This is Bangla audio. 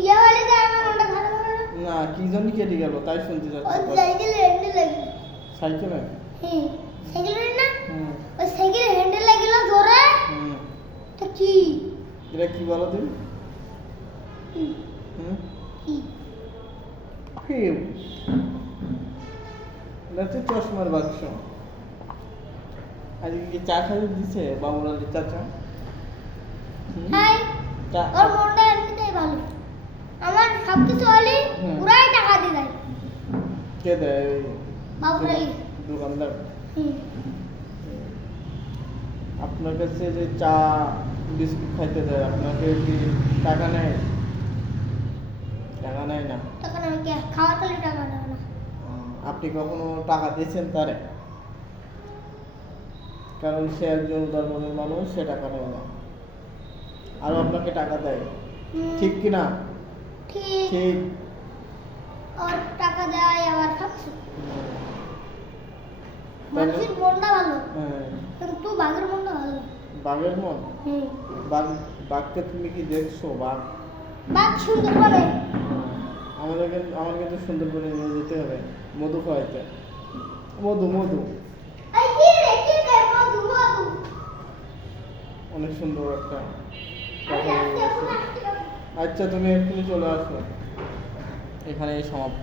ইয়া বলে যে আমার মনটা খারাপ হলো না কি জন্য কেটে গেল তাই শুনতে ওই যাচ্ছি সাইকেল হ্যান্ডেল লাগি সাইকেলে হ্যাঁ সাইকেল না হুম ওই সাইকেল হ্যান্ডেল লাগিল জোরে হুম তো কি এটা কি বলো তুমি কি হুম কি ফিম এটা হচ্ছে চশমার বাক্স আজকে কি চা খাইতে দিছে বাবুরালি চাচা হুম? হাই চা ওর মনটা এমনিতেই ভালো আমার সব কিছু হলে হুম। পুরাই টাকা দিয়ে দেয় কে দেয় ওই বাবুরালি দোকানদার হুম আপনার কাছে যে চা বিস্কুট খাইতে দেয় আপনাকে কি টাকা নেয় টাকা নেয় না টাকা না কে খাওয়া তাহলে টাকা নেয় না আপনি কখনো টাকা দিয়েছেন তারে কারণ সে একজন উদার মনের মানুষ সে টাকা নেয় না আর আপনাকে টাকা দেয় হুম, ঠিক কি না ঠিক ঠিক ওর টাকা দেয় আবার খাচ্ছে তাহলে- মানুষের মনটা ভালো হ্যাঁ কিন্তু বাঘের মনটা ভালো না। বাঘের মন হুম বাঘকে তুমি কি দেখছো বাঘ বাঘ সুন্দর বলে আমার কিন্তু সুন্দরবনে নিয়ে যেতে হবে মধু খাওয়াইতে মধু মধু এই কি রে কি রে মধু মধু অনেক সুন্দর একটা আরে কথা আস্তে বলেছে। আস্তে আচ্ছা তুমি এক্ষুনি চলে আসো এখানেই সমাপ্ত।